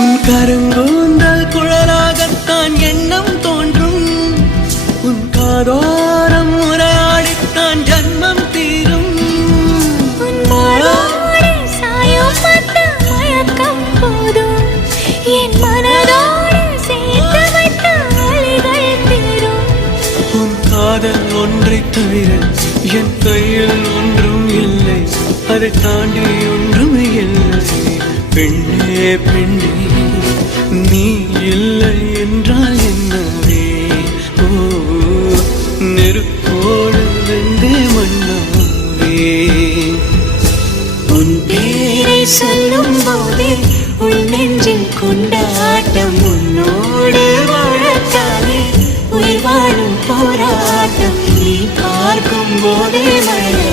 உன் கருங்கூந்தல் குழலாகத்தான் எண்ணம் தோன்றும். உன் காதோரம் உரையாடித்தான் ஜன்மம் தீரும். உன் மாளோடு சாயம் பட்ட மயக்கம் போதும். என் மனதோடு சேர்த்து வைத்த வழிகள் தீரும். உன் காதல் ஒன்றை தவிர என் கையில் ஒன்றும் இல்லை. அதை தாண்டி ஒன்றும் இல்லை. பெண்ணே பெண்ணே நீ இல்லை என்றால் என்னவே? ஓ நெருப்போடு வெந்தே மண்ணாவே. உன் பேரை சொல்லும் போதே உன் நெஞ்சில் கொண்டாட்டம். உன்னோடு வாழத்தானே உயிர் வாழும் போராட்டம். நீ பார்க்கும் போதே மழை